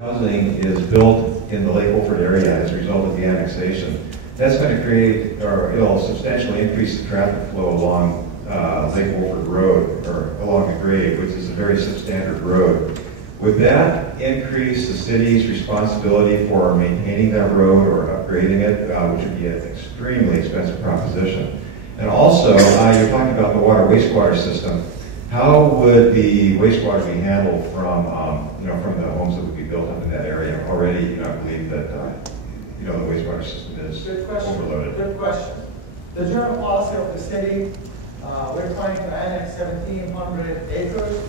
Housing is built in the Lake Wolford area as a result of the annexation. That's going to create, or it'll substantially increase the traffic flow along Lake Wolford Road, or along the grade, which is a very substandard road. Would that increase the city's responsibility for maintaining that road or upgrading it, which would be an extremely expensive proposition? And also, you're talking about the wastewater system. How would the wastewater be handled from, from the homes that would be built up in that area? Already, I believe that, the wastewater system is overloaded. Good question. The general policy of the city, we're trying to annex 1,700 acres.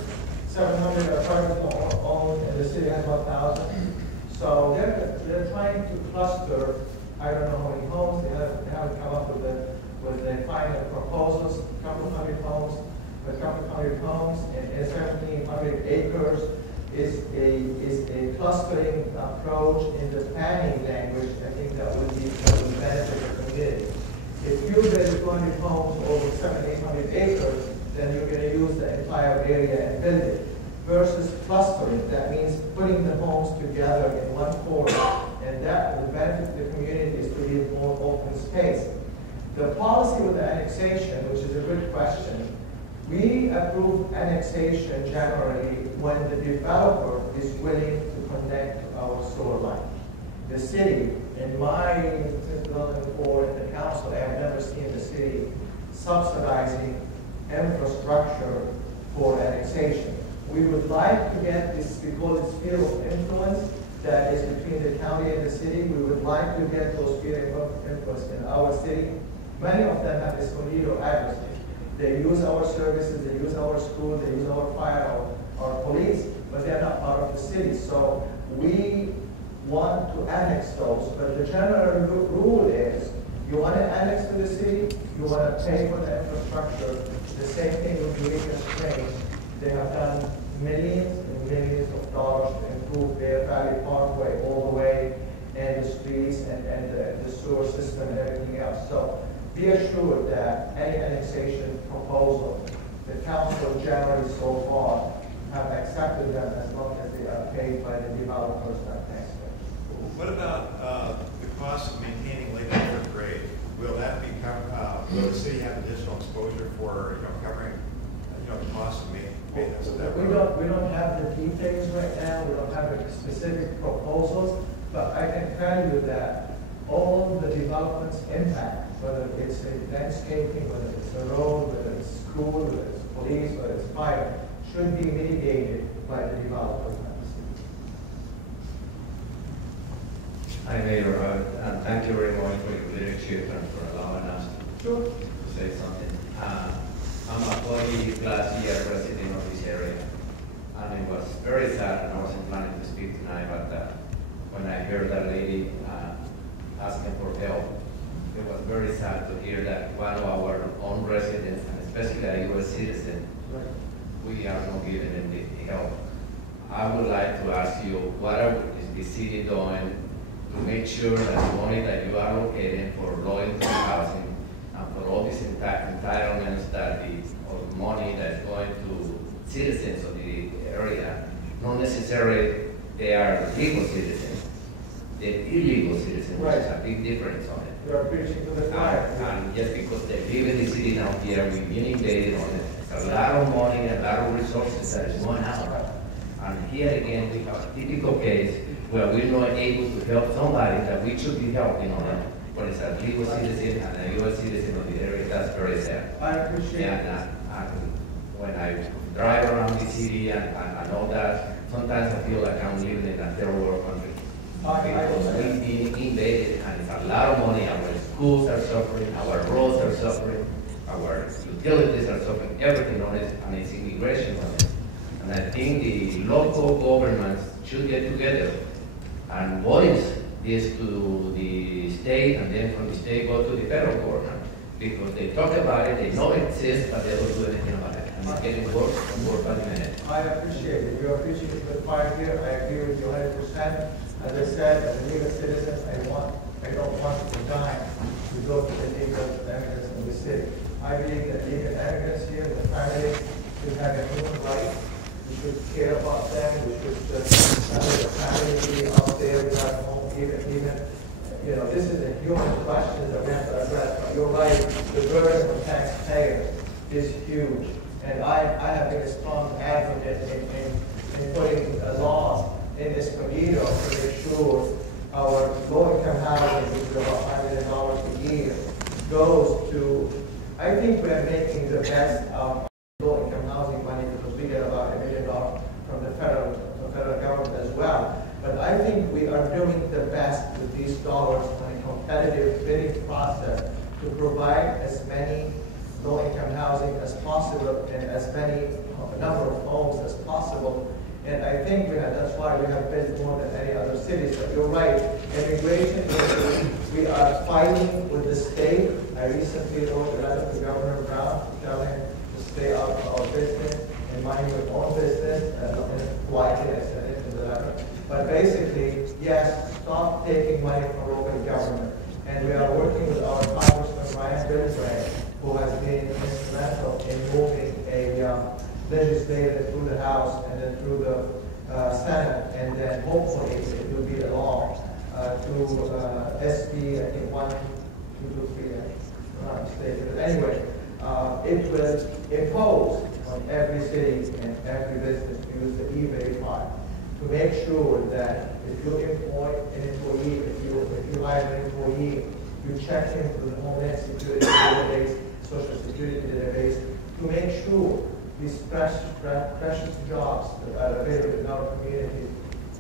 700 are privately owned, and the city has 1,000. So they're trying to cluster. I don't know how many homes they haven't come up with the final proposals. A couple hundred homes. A couple hundred homes and 1,700 acres is a clustering approach in the planning language. I think that would benefit the community. If you build 200 homes over 700-800 acres, then you're going to use the entire area and build it. Versus clustering, that means putting the homes together in one corner, and that will benefit the community is to give more open space. The policy with the annexation, which is a good question. We approve annexation generally when the developer is willing to connect to our sewer line. The city, in my 2004 in the council, I have never seen the city subsidizing infrastructure for annexation. We would like to get this, we call it sphere of influence, that is between the county and the city. We would like to get those sphere of influence in our city. Many of them have Escondido addresses. They use our services, they use our school, they use our fire, our police, but they're not part of the city. So we want to annex those, but the general rule is you want to annex to the city, you want to pay for the infrastructure. The same thing with Eureka Springs. They have done millions and millions of dollars to improve their Valley Parkway all the way, and the streets and the sewer system and everything else. So be assured that any annexation proposal, the council generally so far have accepted them as long as they are paid by the developers, not taxpayers. What about the cost of maintaining Lake Wolford grade? Will that be will the city have additional exposure for covering the cost of maintenance of that road? We don't have the details right now. We don't have specific proposals, but I can tell you that all the developments impact, whether it's a landscaping, whether it's a road, whether it's school, whether it's police, whether it's fire, should be mitigated by the developers. Hi, Mayor, and thank you very much for your leadership and for allowing us to say something. I'm a 40+ year resident of this area, and it was very sad, and I wasn't planning to speak tonight, but when I heard that lady asking for help, it was very sad to hear that one of our own residents, and especially a U.S. citizen, we are not giving them the help. I would like to ask you, what is the city doing to make sure that the money that you are allocating for low-income housing and for all these entitlements that or money that's going to citizens of the area, not necessarily they are legal citizens, they're illegal citizens, which is a big difference on it. You are preaching to the choir. And just because they live in the city now here, we've been inundated on it. It's a lot of money and a lot of resources that is going out. And here again, we have a typical case where we're not able to help somebody that we should be helping on it. But it's a legal citizen and a U.S. citizen of the area. That's very sad. I appreciate it. And when I drive around the city and all that, sometimes I feel like I'm living in a third world country. Because we've been invaded, and it's a lot of money. Our schools are suffering, our roads are suffering, our utilities are suffering, everything on it, and it's immigration on it. And I think the local governments should get together and voice this to the state, and then from the state go to the federal government. Because they talk about it, they know it exists, but they don't do anything about it. And it's getting worse and worse by the minute. I appreciate it. You are preaching to the choir here. I agree with you 100%. As I said, as a legal citizen, I don't want to die to go to the legal immigrants in the city. I believe that legal immigrants here, the family, should have a human right. We should care about them. We should have a family out there without home, even, you know, this is a human question that we have to address. But you're right, the burden on taxpayers is huge. And I have been a strong advocate in putting laws in Escondido to make sure our low-income housing, which is about $5 million a year, goes to, I think we're making the best of low-income housing money because we get about $1 million from the federal government as well. But I think we are doing the best with these dollars on a competitive bidding process to provide as many low-income housing as possible and as many number of homes as possible. And I think that's why we have built more than any other cities. But you're right, immigration, we are fighting with the state. I recently wrote a letter to Governor Brown telling him to stay out of our business and mind your own business. Quietly, I said it in the letter. But basically, yes, stop taking money from local government. And we are working with our Congressman Ryan Bilbray, who has been instrumental in moving a legislative through the House and then through the Senate, and then hopefully it will be a law to SB, I think 1223, I'm not mistaken. But anyway, it will impose on every city and every business to use the E-Verify to make sure that if you employ an employee, if you hire an employee, you check him through the Homeland Security database, Social Security database, to make sure these precious jobs that are available in our communities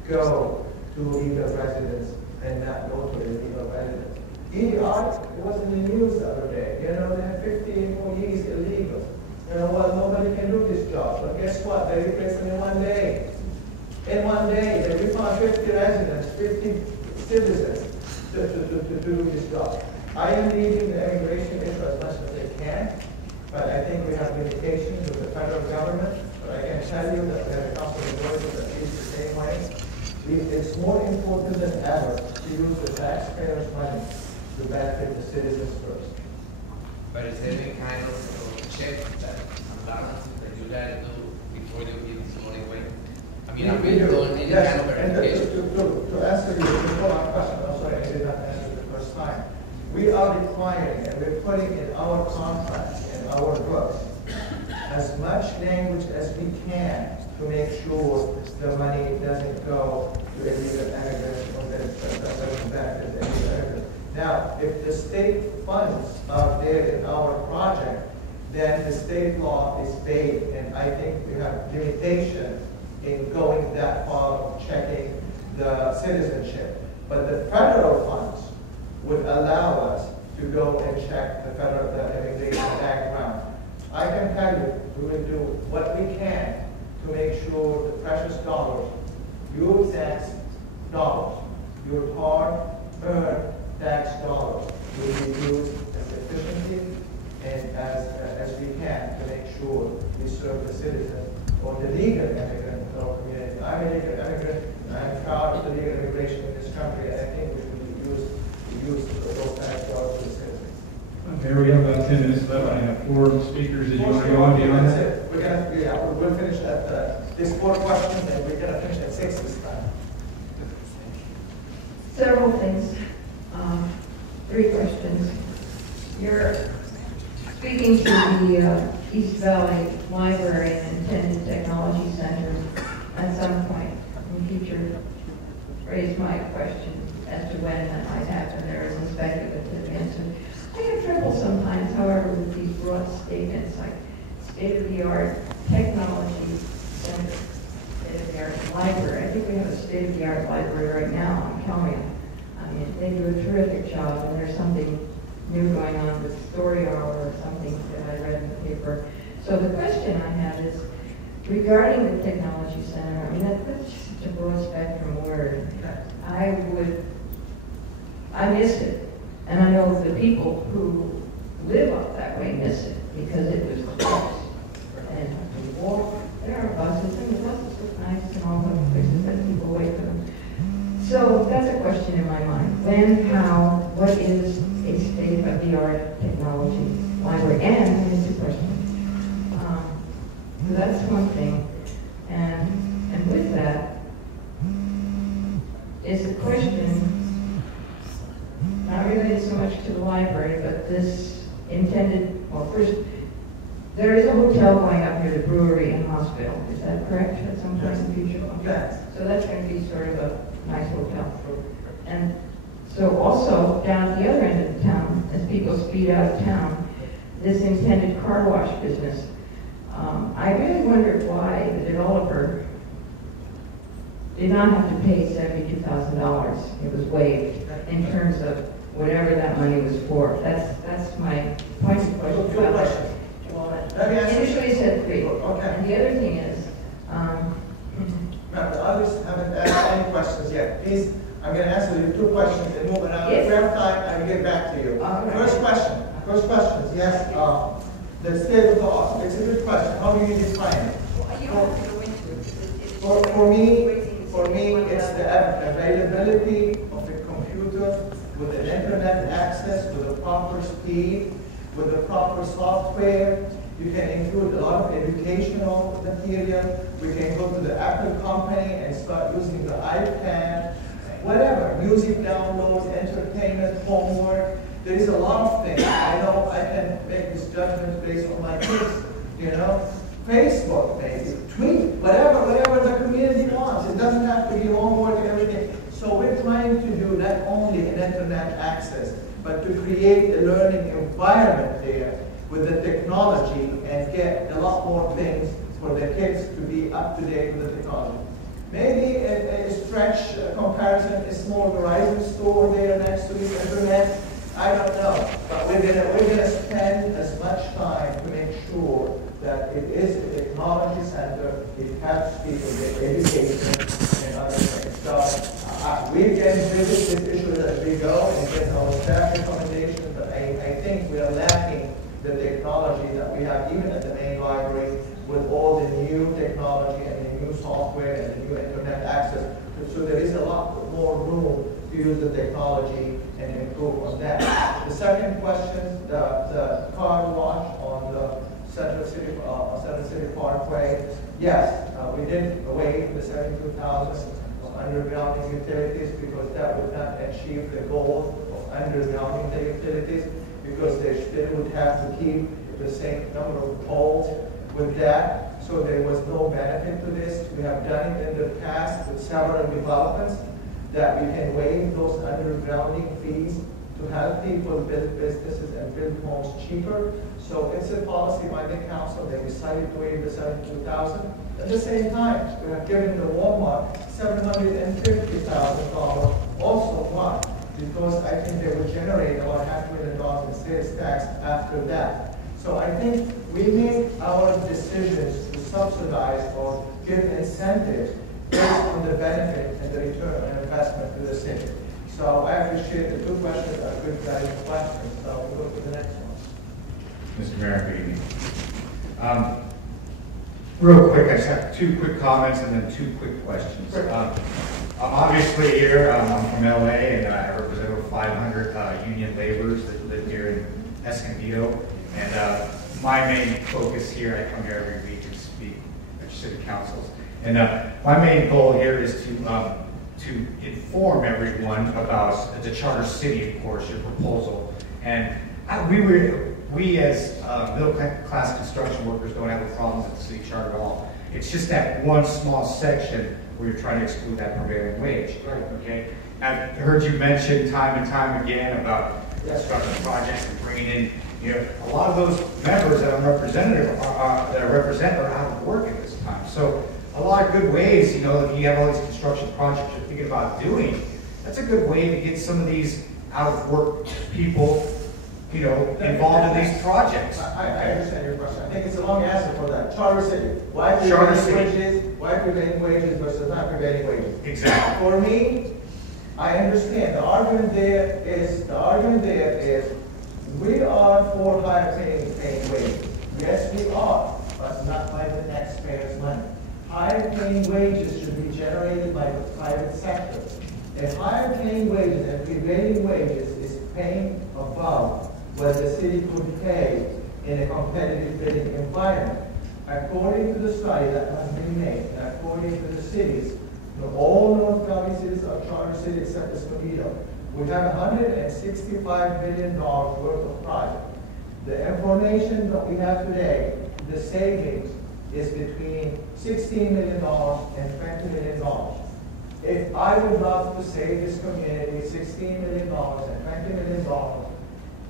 go to legal residents and not go to illegal residents. EDR, it was in the news the other day. You know, they have 50 employees illegal. You know, well, nobody can do this job. But guess what? They replaced them in one day. In one day, they found 50 residents, 50 citizens to do this job. I am leading the immigration issue as much as I can, but I think we have limitations with the federal government. But I can tell you that we have a council majority that feels the same way. It's more important than ever to use the taxpayers' money to benefit the citizens first. But is there any kind of check that balance that you guys do before you give this money away? I mean, are we doing any kind of verification? To answer your follow-up question, I'm sorry, I did not answer the first time. We are requiring, and we're putting in our contracts, in our books, as much language as we can to make sure the money doesn't go to illegal immigrants or that doesn't benefit the illegal immigrants. Now, if the state funds are there in our project, then the state law is vague, and I think we have limitations in going that far of checking the citizenship. But the federal funds would allow us to go and check the immigration background. I can tell you, we will do what we can to make sure the precious dollars, your tax dollars, your hard-earned tax dollars, will be used as efficiently and as we can to make sure we serve the citizens or the legal immigrant in our community. I'm a legal immigrant, and I'm proud of the legal immigration in this country, and I think we should use those tax dollars for the citizens. Okay, we have about 10 minutes left. I have 4 speakers. Did you want to go on beyond that? We'll finish at these 4 questions, and we're going to finish at 6 this time. Several things. 3 questions. You're speaking to the East Valley Library and Intended Technology Center at some point in the future. Raise my question as to when that might happen. There is a speculative answer. I have trouble sometimes, however, with these broad statements like state-of-the-art technology center, state-of-the-art library. I think we have a state-of-the-art library right now in Kelmia. I mean, they do a terrific job, and there's something new going on with Story Hour or something that I read in the paper. So the question I have is, regarding the technology center, I mean, that's such a broad spectrum word. I miss it. And I know the people who live up that way miss it because it was close. And we walk, there are buses, and the buses look nice and all those places that people wait for them. So that's a question in my mind. When, how, what is a state-of-the-art technology library? And it's a question. So that's one thing. And question, not related so much to the library, but this intended, well, first, there is a hotel going up near the brewery and hospital. Is that correct at some point in the future? Yes. So that's going to be sort of a nice hotel. And so also down at the other end of the town, as people speed out of town, this intended car wash business. I really wondered why the developer did not have to pay $72,000. It was waived in terms of whatever that money was for. That's my point of question. Good about question. that. Let me answer. Initially said 3. Okay. And the other thing is, Now, the others haven't asked any questions yet. Please, I'm going to answer the 2 questions and move around. If we have time, I will get back to you. All right. First question. First question is yes. The state of the art. It's a good question. How do you define it? you don't have to go into it. For me, it's the availability of the computer with an internet access, with the proper speed, with the proper software. You can include a lot of educational material. We can go to the Apple company and start using the iPad, whatever, music downloads, entertainment, homework. There is a lot of things. I know I can make this judgment based on my kids, you know. Facebook, maybe, tweet, whatever the community wants. It doesn't have to be homework and everything. So we're trying to do not only an internet access, but to create a learning environment there with the technology and get a lot more things for the kids to be up to date with the technology. Maybe a stretch comparison, a small Verizon store there next to the internet. I don't know, but we're gonna spend as much time to make sure that it is a technology center. It helps people get education and other things. So we can visit this issue as we go and get our staff recommendations. But I think we are lacking the technology that we have even at the main library with all the new technology and the new software and the new internet access. So there is a lot more room to use the technology and improve on that. The second question, the car wash on the Central City Parkway. Yes, we did waive the $72,000 of undergrounding utilities because that would not achieve the goal of undergrounding the utilities, because they still would have to keep the same number of poles with that. So there was no benefit to this. We have done it in the past with several developments that we can waive those undergrounding fees to help people build businesses and build homes cheaper. So it's a policy by the council. They decided to waive the $72,000. At the same time, we have given the Walmart $750,000 also. Why? Because I think they will generate about $500,000 in sales tax after that. So I think we make our decisions to subsidize or give incentives based on the benefit and the return on investment to the city. So I appreciate the 2 questions are good value questions. So we'll go to the next one. Mr. Mayor, good evening. Real quick, I just have 2 quick comments and then 2 quick questions. I'm obviously here, I'm from LA, and I represent over 500 union laborers that live here in Escondido. And my main focus here, I come here every week to speak at city councils. And my main goal here is to inform everyone about the charter city, of course, your proposal. And we as middle class construction workers don't have a problem with the city charter at all. It's just that one small section where you're trying to exclude that prevailing wage. Right. Okay. I've heard you mention time and time again about construction projects and bringing in, a lot of those members that are representative are out of work at this time. So a lot of good ways, if you have all these construction projects you're thinking about doing, that's a good way to get some of these out of work people, involved in these projects. I understand your question. I think it's a long answer for that. Charter city. Why prevailing wages versus not prevailing wages? Exactly. For me, I understand. The argument there is we are for higher paying wages. Yes, we are, but not by the taxpayers' money. Higher paying wages should be generated by the private sector. If higher paying wages and prevailing wages is paying above what the city could pay in a competitive bidding environment, according to the study that has been made, and according to the city's All North Valley cities are charter cities except Escondido. We have $165 million worth of project. The information that we have today, the savings is between $16 million and $20 million. If I would love to save this community $16 million and $20 million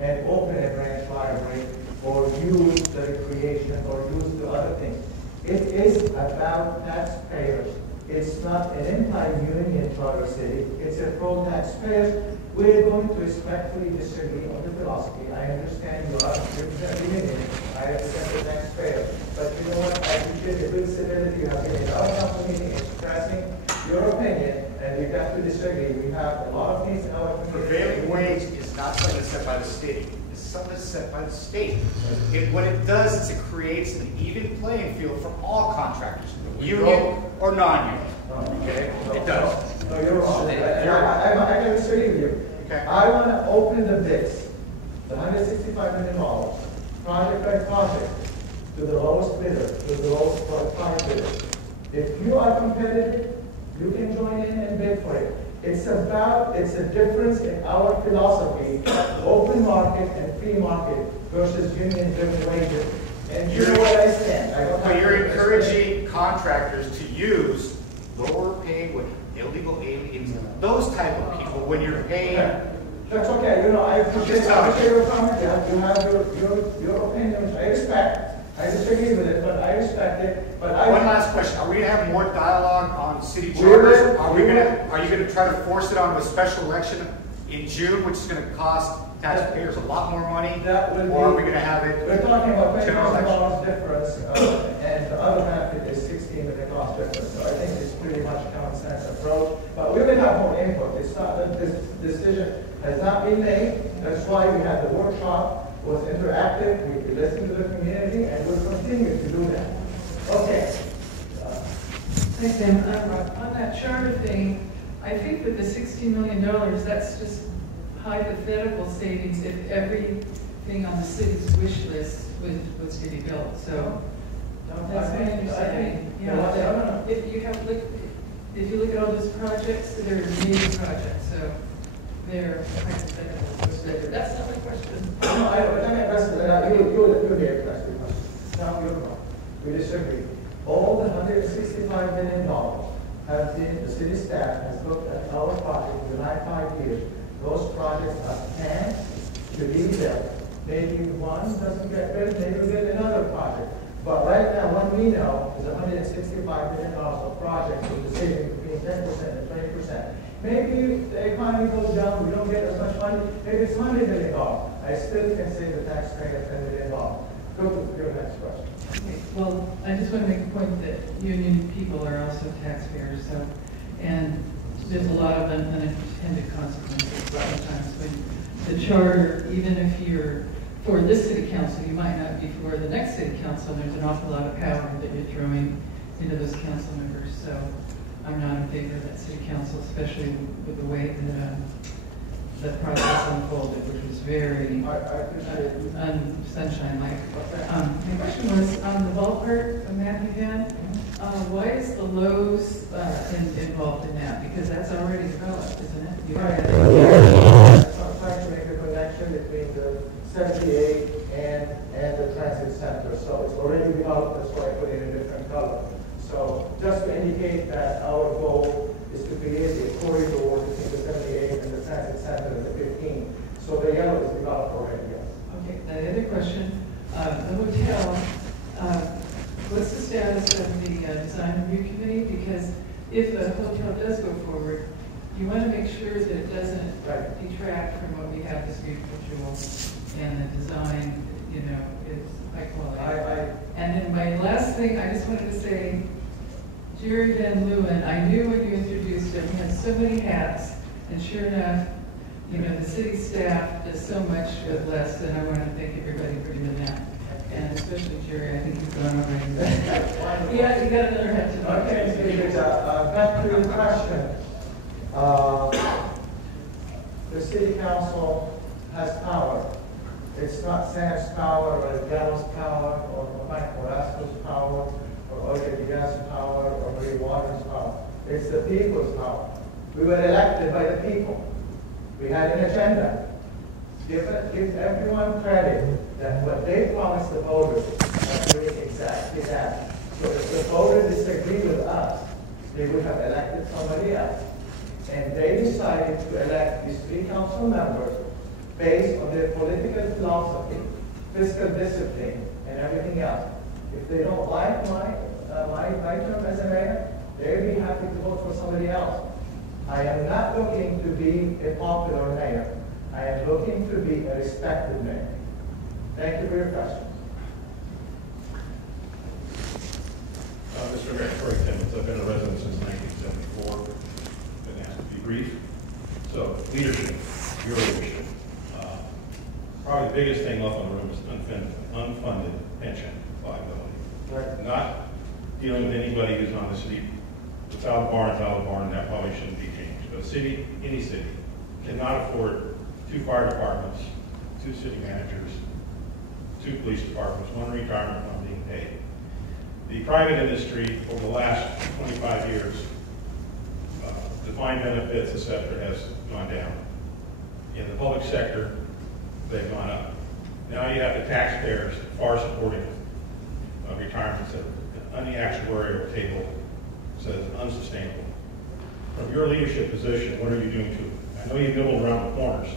and open a branch library or use the recreation or use the other things, it is about taxpayers. It's not an anti-union charter city. It's a pro-taxpayers. We're going to respectfully disagree on the philosophy. I understand you are representing the union. I represent the taxpayer. But you know what? I appreciate the good civility you have been in our company expressing your opinion, and we have to disagree. We have a lot of things in our community. Prevailing wage is not something that's set by the city. It's something that's set by the state. What it does is it creates an even playing field for all contractors, union or non-union. Okay? It does. No, you're wrong. I can disagree with you. Okay. I want to open the bids, the $165 million, project by project, to the lowest bidder, to the lowest qualified bidder. If you are competitive, you can join in and bid for it. It's a difference in our philosophy, open market and free market versus union-driven wages. And you know where I stand. So you're encouraging contractors to use lower paid with illegal aliens, those type of people, when you're paying. That's okay. You know, I appreciate your comment. You have your opinion, which I respect. I disagree with it, but I respect it. But One last question. Are we going to have more dialogue on city charters? Are you going to try to force it onto a special election in June, which is going to cost taxpayers a lot more money? Or are we going to have it? We're talking about general $20,000 difference, and the other benefit is $16 million difference. So I think it's pretty much a common sense approach. But we will have more input. It's not that this decision has not been made. That's why we had the workshop. It was interactive. We listened to the community, and we'll continue to do that. Okay. Thanks, Sam. On that charter thing, I think that the $16 million, that's just hypothetical savings if everything on the city's wish list was to be built. So that's my understanding. Yeah, if you look at all those projects, they're major projects. So they're hypothetical. That's not my question. No, I don't address it. You're the question. No, you're wrong. We disagree. All the $165 million have been, the city staff has looked at our project in the last 5 years. Those projects are planned to be built. Maybe one doesn't get built, maybe we get another project. But right now, what we know is $165 million of projects with the saving between 10% and 20%. Maybe the economy goes down, we don't get as much money, maybe it's $100 million. I still can save the taxpayer $10 million. Go to your next question. Okay. Well, I just want to make a point that union people are also taxpayers, so, and there's a lot of unintended consequences sometimes when the charter, even if you're for this city council, you might not be for the next city council, and there's an awful lot of power that you're throwing into those council members, so I'm not in favor of that city council, especially with the way that the process unfolded, which was very sunshine-like. My question was on the ballpark map again. Why is the Lowe's involved in that? Because that's already developed, isn't it? Right. So I'm trying to make a connection between the 78 and the transit center. So it's already developed. That's why I put it in a different color. So just to indicate that our goal is to create a corridor between the 78 and the transit center and the 15. So the yellow is developed already, yes. Okay, the other question, the hotel, what's the status of the design review committee? Because if the hotel does go forward, you want to make sure that it doesn't detract from what we have, this beautiful jewel, and the design, you know, is high quality. And then my last thing, I just wanted to say, Jerry Van Leeuwen, I knew when you introduced him, he had so many hats, and sure enough, you know, the city staff does so much with less, and I want to thank everybody for doing that. And especially Jerry, I think he's gone already. Yeah, you got another hat tonight. Okay, so back to your question. The city council has power. It's not Sam's power, or Gallo's power, or Mike Morasco's power, or Olga Diaz's power, or Marie Waters' power. It's the people's power. We were elected by the people. We had an agenda. Give everyone credit that what they promised the voters are doing exactly that. So if the voters disagree with us, they would have elected somebody else. And they decided to elect these 3 council members based on their political philosophy, fiscal discipline, and everything else. If they don't like my term as a mayor, they'll be happy to vote for somebody else. I am not looking to be a popular mayor. I am looking to be a respected mayor. Thank you for your question. Mr. Mayor, Troy Timmons, I've been a resident since 1974. Been asked to be brief. So, leadership, your leadership. Probably the biggest thing left on the room is unfunded pension liability. Right. Not dealing with anybody who's on the city. It's out of barn, that probably shouldn't be changed. But a city, any city, cannot afford 2 fire departments, 2 city managers, 2 police departments, 1 retirement fund being paid. The private industry over the last 25 years, defined benefits, et cetera, has gone down. In the public sector, they've gone up. Now you have the taxpayers far supporting retirements on the actuarial table says unsustainable. From your leadership position, what are you doing to, I know you nibbled around the corners,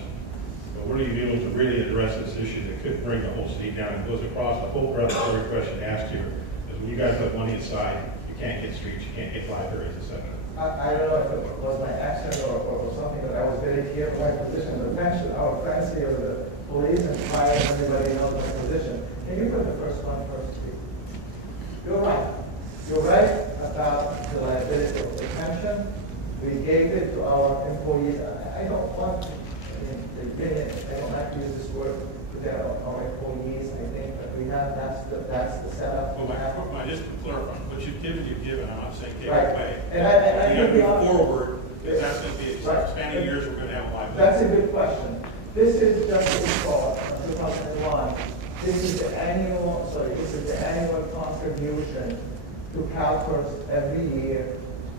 but what are you doing to really address this issue that could bring the whole city down and goes across the whole breadth of every question asked here? Because when you guys put money aside, you can't get streets, you can't get libraries, et cetera. I don't know if it was my accent or something, but I was very clear in my position. The pension, our friends here, the police and fire, and everybody knows my position. Can you put the first one first, please? You're right. You're right about the liability of the pension. We gave it to our employees. I don't want, I don't like to use this word to our employees. I think that we have, that's the setup. Well, just to clarify, what you've given, I'm not saying take Right. it away. And I you think got to move forward, because that's going to be, Right. expanding years, we're going to have liability. That's a good question. This is just what we call 2001. This is the annual contribution to CalPERS every year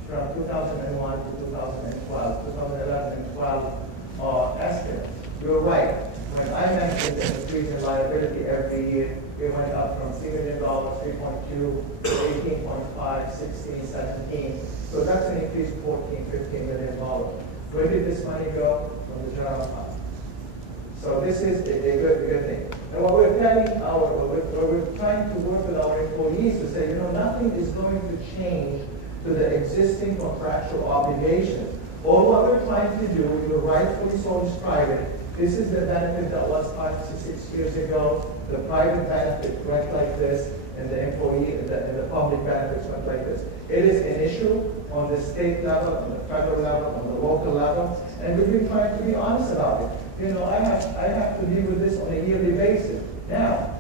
from 2001 to 2012, 2011 and 12 estimates. You're right. When I mentioned the increase in liability every year, it went up from $3 million, 3.2, 18.5, 16, 17. So that's an increase of $14, $15 million. Where did this money go? From the general fund. So this is a good thing. And what we're trying to work with our employees to say, nothing is going to change to the existing contractual obligations. All what we're trying to do, you rightfully so describe it, this is the benefit that was 5 to 6 years ago. The private benefit went like this, and the employee and the public benefits went like this. It is an issue on the state level, on the federal level, on the local level, and we've been trying to be honest about it. I have to deal with this on a yearly basis. Now,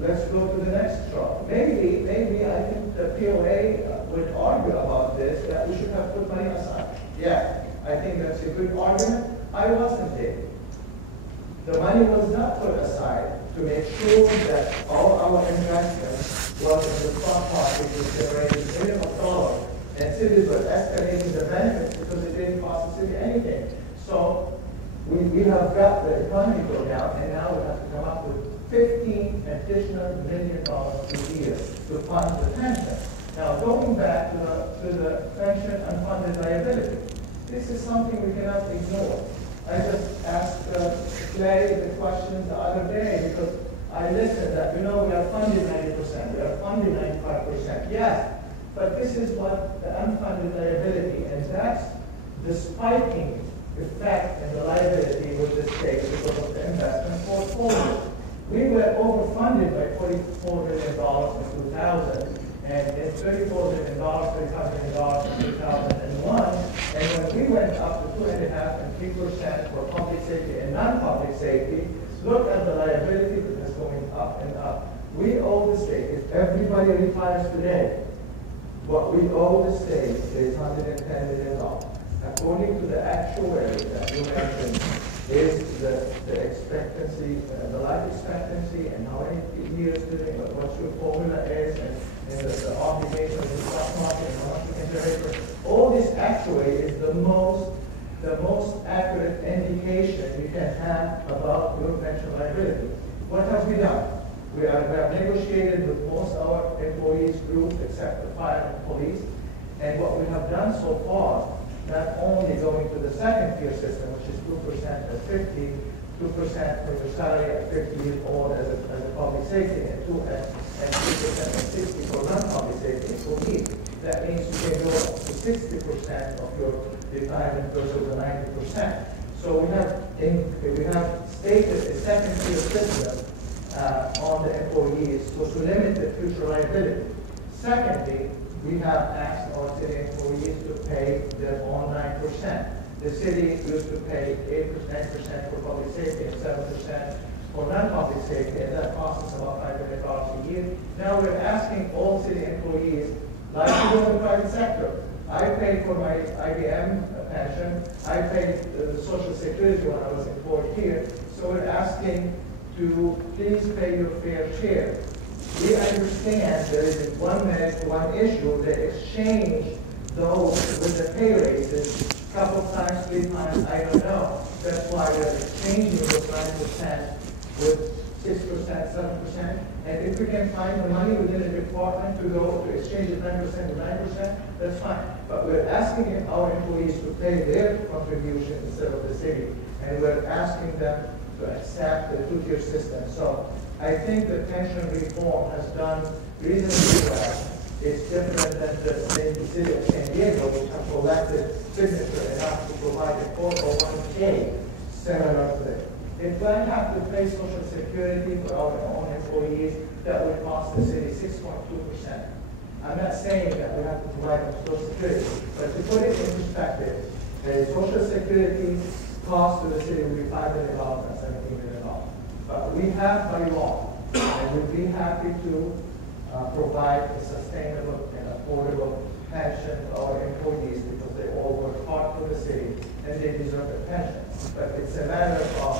let's go to the next chart. Maybe I think the POA would argue about this, that we should have put money aside. Yeah, I think that's a good argument. I wasn't there. The money was not put aside to make sure that all our investments was in the stock market, which generated millions of dollars, and cities were escalating the benefits because it didn't cost the city anything. So we have got the economy go down, and now we have to come up with $15 additional million a year to fund the pension. Now, going back to the pension unfunded liability, this is something we cannot ignore. I just asked Clay the question the other day because I listened that, we are funded 90%, we are funded 95%. Yes, but this is what the unfunded liability, and that's the spiking effect in the liability with the state because of the investment portfolio. We were overfunded by $44 million in 2000, and it's $34 million, $35 million in 2001. And when we went up to 2.5% and 3% for public safety and non-public safety, look at the liability that is going up and up. We owe the state, if everybody retires today, what we owe the state is $110 million. According to the actuary that you mentioned, is the expectancy, the life expectancy, and how many years living, what your formula is, and the obligation of the stock market, and how much you can generate. All these the most accurate indication you can have about your pension liability. What have we done? We have negotiated with most of our employees group except the fire and police. And what we have done so far, not only going to the second tier system, which is 2% at 50, 2% for your salary at 50 years old as a public safety, and 2% at 60 for non-public safety employees. That means you can go up to 60% of your retirement versus the 90%. So we have stated a second tier system on the employees to limit the future liability. Secondly, we have asked our city employees to pay their own 9%. The city used to pay 9% for public safety and 7% for non-public safety, and that costs us about $5 million a year. Now we're asking all city employees, like we do in the private sector. I paid for my IBM pension. I paid the Social Security when I was employed here. So we're asking to please pay your fair share. We understand there is one issue. They exchange those with the pay raises a couple times, 3 times, I don't know. That's why they're exchanging those 9% with 6%, 7%. And if we can find the money within the department to go to exchange it 9% to 9%, that's fine. But we're asking our employees to pay their contribution instead of the city. And we're asking them to accept the two-tier system. So I think the pension reform has done reasonably well. It's different than the city of San Diego, which have collected signature enough to provide a 401k similar to this. If we have to pay Social Security for our own employees, that would cost the city 6.2%. I'm not saying that we have to provide them Social Security, but to put it in perspective, the Social Security cost to the city will be $5 million and $17 million. But we have by law, and we'd be happy to provide a sustainable and affordable pension to our employees because they all work hard for the city and they deserve a pension. But it's a matter of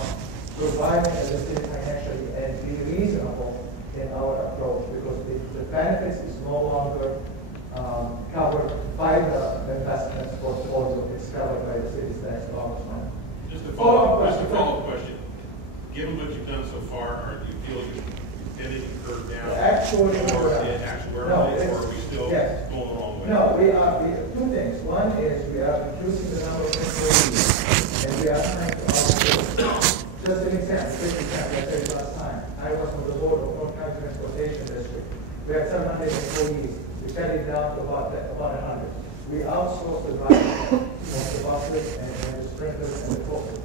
providing as a city financially and be reasonable in our approach because the benefits is no longer covered by the investments portfolio. It's covered by the city's tax dollars money. Just a follow-up question. Given what you've done so far, do you feel you've been in the curve down? Actually, or are we still going the wrong way? No, we are two things. One is we are reducing the number of employees, and we are trying to outsource. Just an example, quick example I said last time. I was on the board of North County Transportation District. We had 700 employees. We cut it down to about 100. We outsourced the drivers, the buses, and the sprinklers, and the cookers.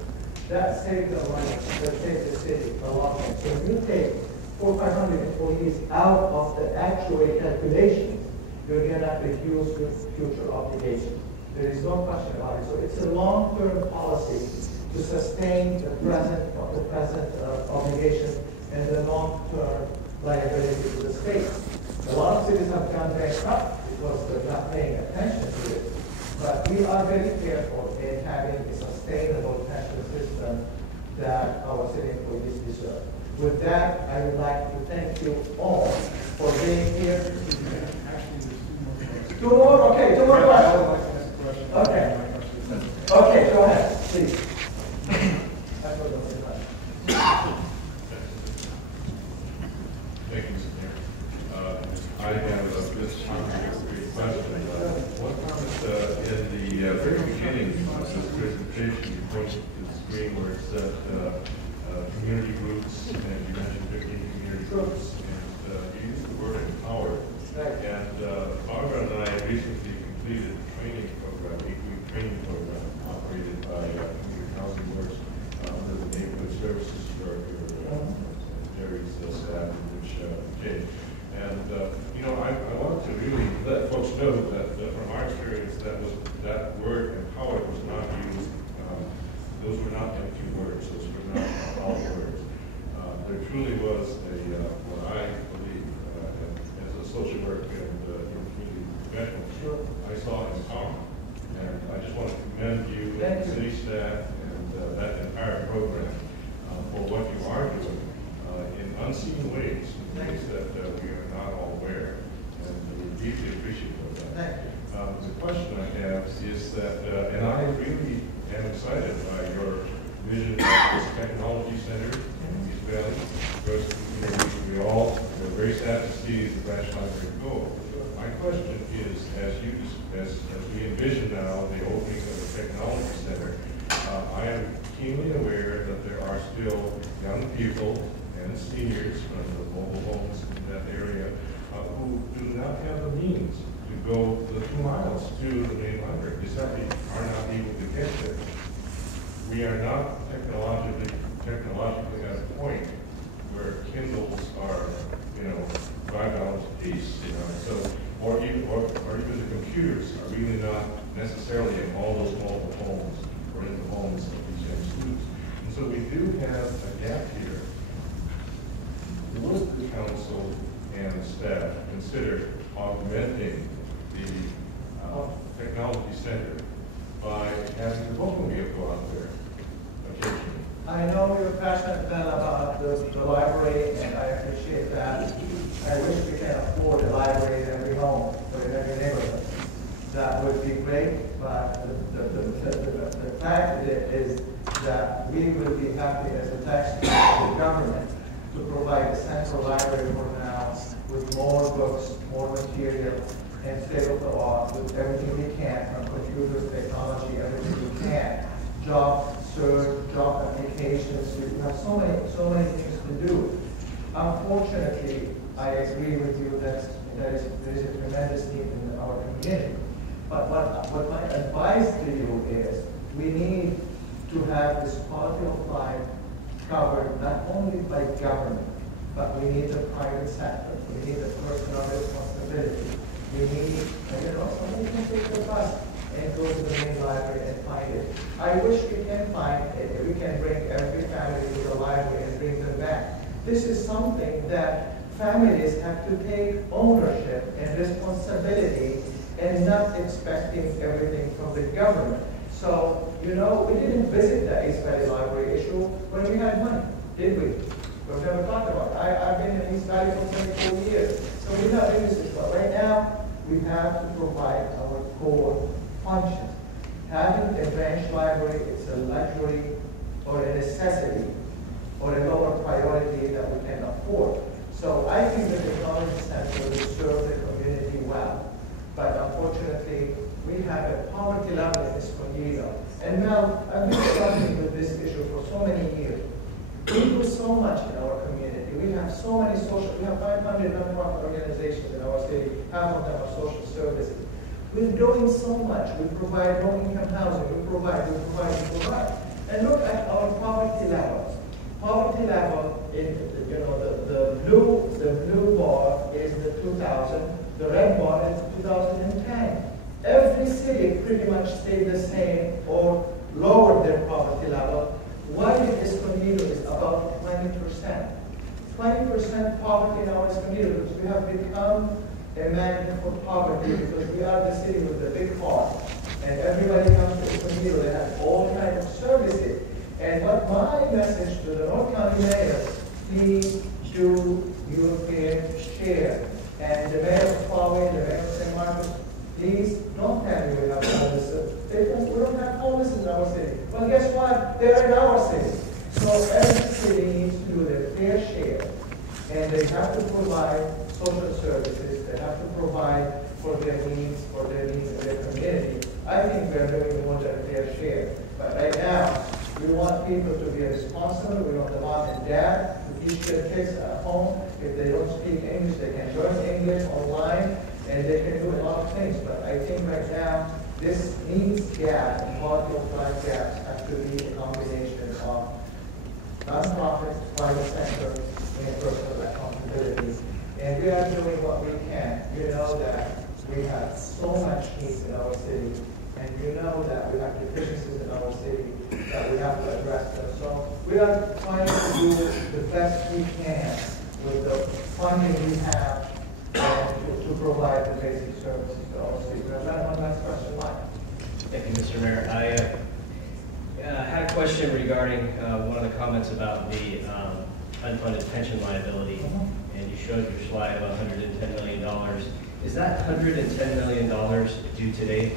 That saved the money. That saved the city a lot. So when you take 400 or 500 employees out of the actual calculations, you're going to reduce your future obligations. There is no question about it. So it's a long-term policy to sustain the present obligation and the long-term liability to the state. A lot of cities have gone bankrupt because they're not paying attention to it. But we are very careful in having a sustainable pension system that our city employees deserve. With that, I would like to thank you all for being here. Two more? Okay, two more questions. Okay. Okay, go ahead, please. Thank you, Mr. Mayor. I have this contradictory question. One comment in the very beginning of this presentation, you pointed to the screen where it said community groups, and you mentioned 15 community groups, and you used the word empowered. And Barbara and I recently completed a training program, a weekly training program operated by Community Housing Works under the Neighborhood Services Director, Jerry's staff, which Jay. And I want to really let folks know that from our experience, that word empowered was not used. Those were not empty words. Those were not all words. There truly was what I believe as a social worker and community professional, I saw empowerment. And I just want to commend you and the city staff and that entire program for what you are doing in unseen ways, in ways that we are not all aware. And we're deeply appreciative of that. The question I have is that, and I excited by your vision of this technology center in East Valley, because we all are very sad to see the branch library go. My question is, as we envision now the opening of the technology center, I am keenly aware that there are still young people and seniors from the mobile homes in that area who do not have the means to go the 2 miles to the main library. They simply are not able to get there. We are not technologically at a point where Kindles are, $5 a piece, so, or even the computers are really not necessarily in all those mobile homes or in the homes of these young students. And so we do have a gap here. Would the council and the staff consider augmenting the technology center by having the Volkswagen go out there occasionally? I know you're passionate, Ben, about the library, and I appreciate that. I wish we can afford a library in every home or in every neighborhood. That would be great, but the fact is that we will be happy as a taxpayer, the government, to provide a central library for now with more books, more material, and state of the art with everything we can, from computers, technology, everything we can. Job search, job applications, we have so many things to do. Unfortunately, I agree with you that there is a tremendous need in our community. But what my advice to you is, we need to have this quality of life covered not only by government, but we need the private sector. We need the personal responsibility. We need, somebody can take the bus and go to the main library and find it. I wish we can find it. We can bring every family to the library and bring them back. This is something that families have to take ownership and responsibility and not expecting everything from the government. So, we didn't visit the East Valley Library issue when we had money, did we? We've never talked about it. I've been in East Valley for 24 years, so we know this is, but right now, we have to provide our core functions. Having a branch library is a luxury or a necessity or a lower priority that we can afford. So I think the technology center will serve the community well. But unfortunately, we have a poverty level in Escondido. And Mel, I've been struggling with this issue for so many years. We do so much in our community. We have so many we have 500 nonprofit organizations in our city. Half of them are social services. We're doing so much. We provide low-income housing. We provide. And look at our poverty levels. Poverty level in, the blue bar is the 2000. The red bar is 2010. Every city pretty much stayed the same or lowered their poverty level. While Escondido is about 20%. 20% poverty in our Escondido, because we have become a magnet for poverty because we are the city with the big heart. And everybody comes to Escondido, they have all kinds of services. And what my message to the North County mayor, please do your fair share. And the mayor of Poway, the mayor of St. Marcos, please don't tell me we have homeless. We don't have homeless in our city. Well, guess what? They're in our city. So every city needs to do their fair share. And they have to provide social services. They have to provide for their needs in their community. I think we're doing more than a fair share. But right now, we want people to be responsible. We want the mom and dad to teach their kids at home. If they don't speak English, they can learn English online, and they can do a lot of things. But I think right now, this needs gap, and quality of life gaps have to be a combination of nonprofit, private sector, and personal accountability. And we are doing what we can. You know that we have so much needs in our city, and you know that we have deficiencies in our city that we have to address them. So we are trying to do the best we can with the funding we have to provide the basic services to our city. One last question, Mike. Thank you, Mr. Mayor. I had a question regarding one of the comments about the unfunded pension liability, and you showed your slide of $110 million. Is that $110 million due today?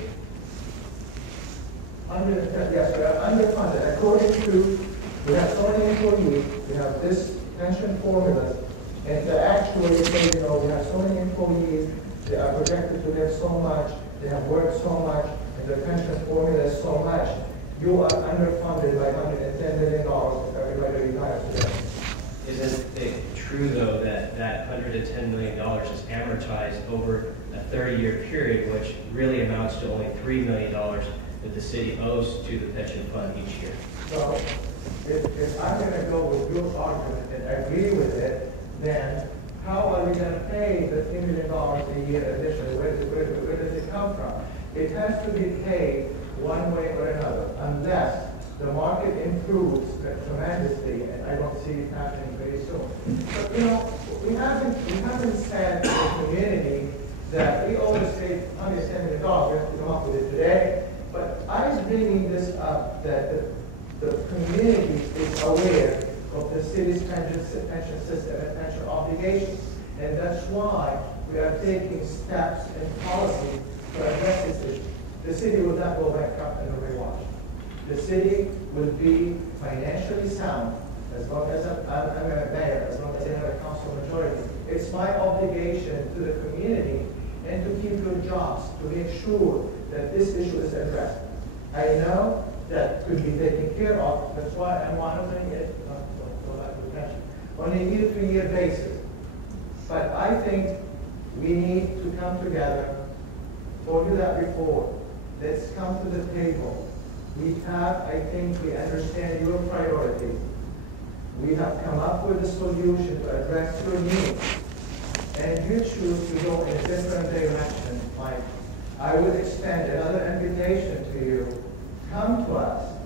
Yes, we are underfunded. According to, we have so many employees, we have this pension formulas, and they actually say, you know, we have so many employees, they are projected to live so much, they have worked so much, and the pension formula is so much. You are underfunded by $110 million if everybody retires today. Isn't it true, though, that that $110 million is amortized over a 30-year period, which really amounts to only $3 million that the city owes to the pension fund each year? So if I'm going to go with your argument and agree with it, then how are we going to pay the $3 million a year additionally? Where does it come from? It has to be paid one way or another, unless the market improves tremendously, and I don't see it happening very soon. But, you know, we haven't said to the community that we owe the state $110 million. We have to come up with it today. But I was bringing this up that the community is aware of the city's pension system and pension obligations. And that's why we are taking steps in policy to address this issue. The city will not go bankrupt and rewash. The city will be financially sound as long as I'm a mayor, as long as I have a council majority. It's my obligation to the community and to keep good jobs, to make sure that this issue is addressed. I know that could be taken care of. That's why I'm monitoring it on a year-to-year basis. But I think we need to come together. Told you that before. Let's come to the table. We have, I think, we understand your priorities. We have come up with a solution to address your needs. And you choose to go in a different direction, Mike. I would extend another invitation to you. Come to us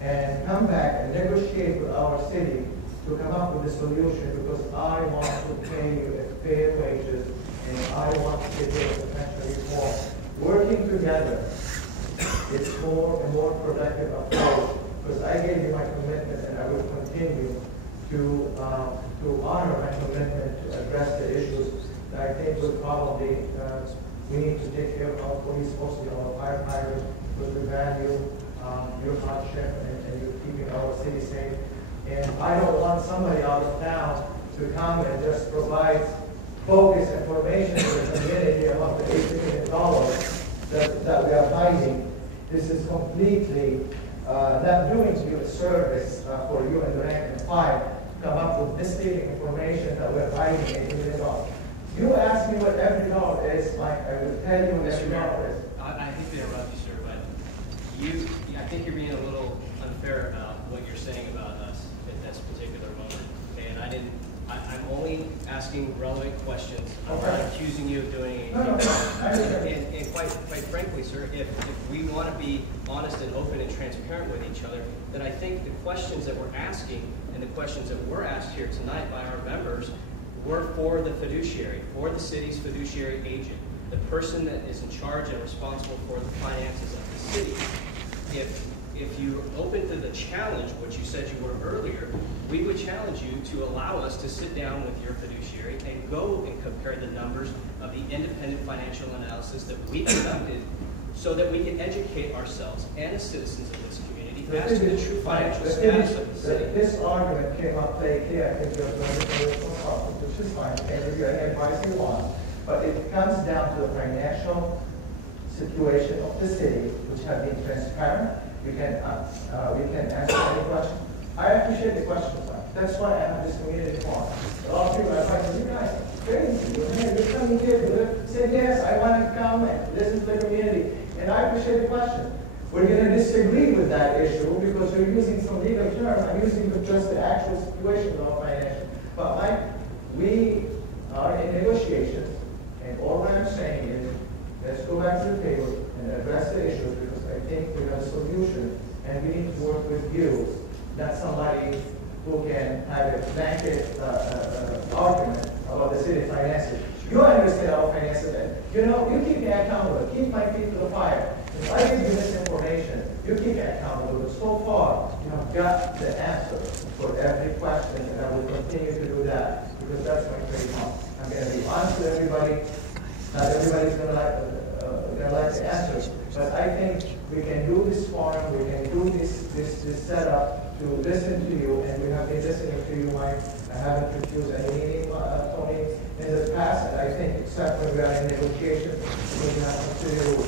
and come back and negotiate with our city to come up with a solution, because I want to pay you a fair wages and I want to get rid of the pension reform. Working together, it's more and more productive approach, because I gave you my commitment and I will continue to honor my commitment to address the issues that I think would probably we need to take care of police, mostly our firefighters, because we value your hardship and you keeping our city safe. And I don't want somebody out of town to come and just provide bogus information to the community about the $8 million that we are hiding. This is completely not doing you a service for you and the rank and file to come up with misleading information that we're hiding $8 million. You ask me what every dollar is, Mike, I will tell you what every dollar is. I hate to interrupt you, sir, but I think you're being a little unfair about what you're saying about us at this particular moment. Okay, and I'm only asking relevant questions. I'm not accusing you of doing anything. And quite frankly, sir, if we want to be honest and open and transparent with each other, then I think the questions that we're asking and the questions that were asked here tonight by our members were for the fiduciary, for the city's fiduciary agent, the person that is in charge and responsible for the finances of the city. If you're open to the challenge, which you said you were earlier, we would challenge you to allow us to sit down with your fiduciary and go and compare the numbers of the independent financial analysis that we conducted so that we can educate ourselves and the citizens of this community as to the true financial status of the city. This argument came up lately. I think you're going to do it which is fine, and if you have any advice you want. But it comes down to the financial situation of the city, which have been transparent. We can answer any question. I appreciate the question, that's why I have this community forum. A lot of people are like, you guys are crazy. You're coming here to say, yes, I want to come and listen to the community. And I appreciate the question. We're going to disagree with that issue because you're using some legal terms. I'm using just the actual situation of our financial. But Mike, we are in negotiations, and all I'm saying is, let's go back to the table and address the issues, because I think we have a solution, and we need to work with you, not somebody who can have a blanket argument about the city finances. You understand our finances, and you keep me accountable, keep my feet to the fire. If I give you this information, you keep me accountable. But so far, you have got the answer for every question, and I will continue to do that, because that's my trademark. I'm going to be honest with everybody. Not everybody's going to like to answer. But I think we can do this forum, we can do this setup to listen to you, and we have been listening to you, Mike. I haven't refused any meeting, Tony, in the past, and I think except when we are in negotiation, we have to consider you.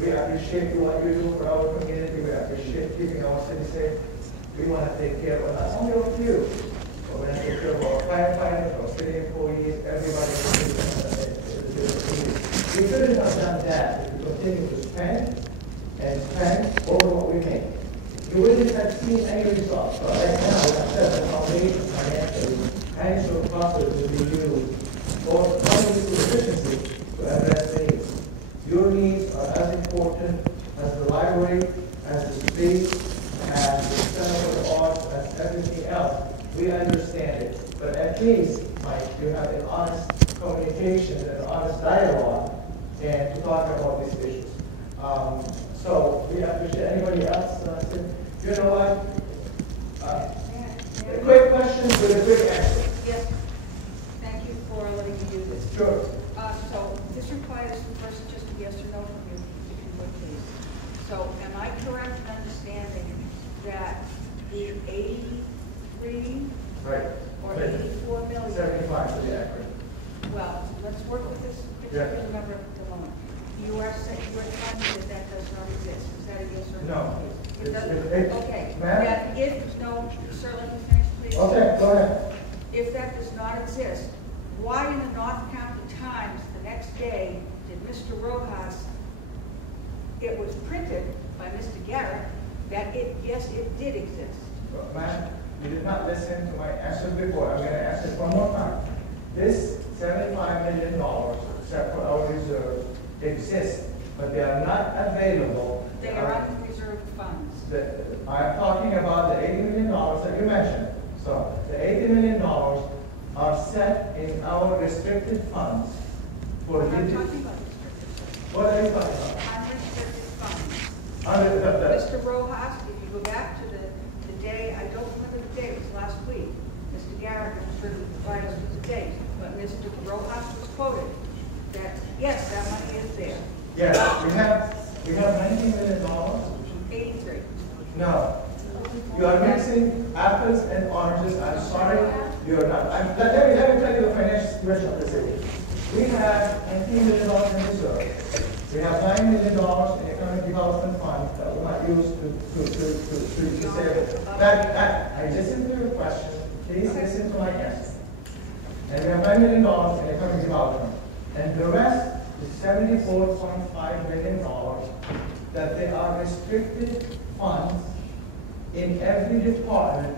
We appreciate what you do for our community, we appreciate keeping our city safe. We want to take care of not only of you, but we want to take care of our firefighters, our city employees, everybody in the city. We couldn't have done that if we continue to spend and spend over what we make. You wouldn't have seen any results. So right now, we have set the foundation financially, and so profit will be used for economic efficiency to address needs. Your needs are as important as the library, as the street, as the Center for the Arts, as everything else. We understand it. But at least, Mike, you have an honest communication and an honest dialogue and to talk about these issues. So we appreciate anybody else. You know what? A quick question with a quick answer. Yes. Thank you for letting me do this. Sure. So this requires first just a yes or no from you, if you would please. So am I correct in understanding that the 83 Right. or 84 million? 75 to be accurate. Well, let's work with this particular number at the moment. You are saying, you are telling me that that does not exist. Is that a yes or no? No. It doesn't? Okay. Ma'am? Then if, no, sir, let me finish, please. Okay, go ahead. If that does not exist, why in the North County Times the next day did Mr. Rojas, it was printed by Mr. Garrett, that yes, it did exist. Ma'am, you did not listen to my answer before. I'm going to answer it one more time. This $75 million, except for our reserves, exists, but they are not available. They are unreserved funds. I'm talking about the $80 million that you mentioned. So the $80 million are set in our restricted funds. For I'm not talking about restricted funds. What are you talking about? Unrestricted funds. Mr. Mr. Rojas, if you go back to the day, I don't remember the date, it was last week. Mr. Garrett will certainly provide us with the date, but Mr. Rojas was quoted that, yes, that money is there. Yes, we have $19 million. 83. No. You are mixing apples and oranges. I'm sorry. You are not. Let me tell you the financial situation of the city. We have $19 million in reserve. We have $9 million in economic development fund that we might use to save. I listen to your question. Please listen to my answer. And we have $9 million in economic development. And the rest is $74.5 million that they are restricted funds in every department.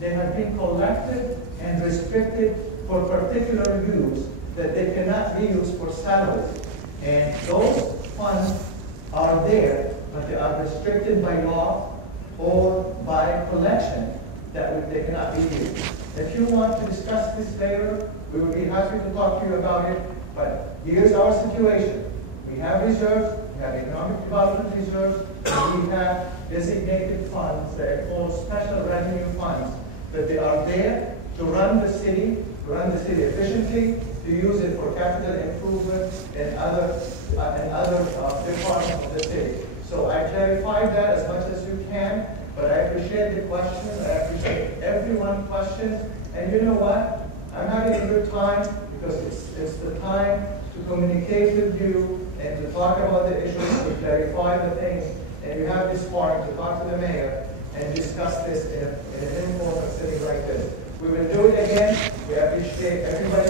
They have been collected and restricted for particular use that they cannot be used for salaries. And those funds are there, but they are restricted by law or by collection that they cannot be used. If you want to discuss this later, we would be happy to talk to you about it, but here's our situation. We have reserves, we have economic development reserves, and we have designated funds that are called special revenue funds, that they are there to run the city efficiently, to use it for capital improvement and other departments of the city. So I clarified that as much as you can, but I appreciate the question. I appreciate everyone's questions. And you know what? I'm having a good time because it's the time to communicate with you and to talk about the issues, to clarify the things. And you have this forum to talk to the mayor and discuss this in an informal setting like this. We will do it again. We appreciate everybody.